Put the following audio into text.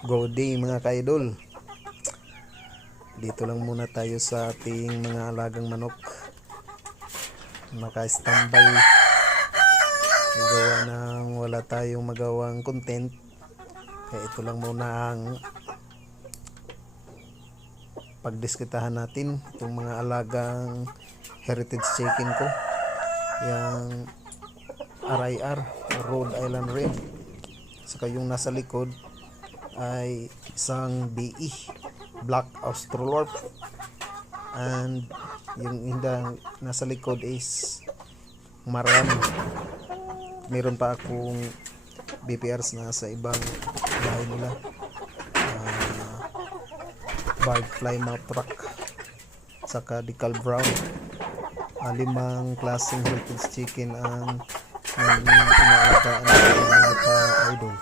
Good day mga ka-idol. Dito lang muna tayo sa ating mga alagang manok. Naka-standby. Gawa ng wala tayong magawang content. Kaya ito lang muna ang pagdiskitahan natin. Itong mga alagang heritage chicken ko. Yang RIR, Rhode Island Red. Saka yung nasa likod ay isang BE Black Australorp, and yung indang nasa likod is Maran. Meron pa akong BPRs na sa ibang bahay nila, Barred Plymouth Rock, saka Decal Brown. 5 klaseng heritage chicken ang inaalagaan ng mga ka-idol.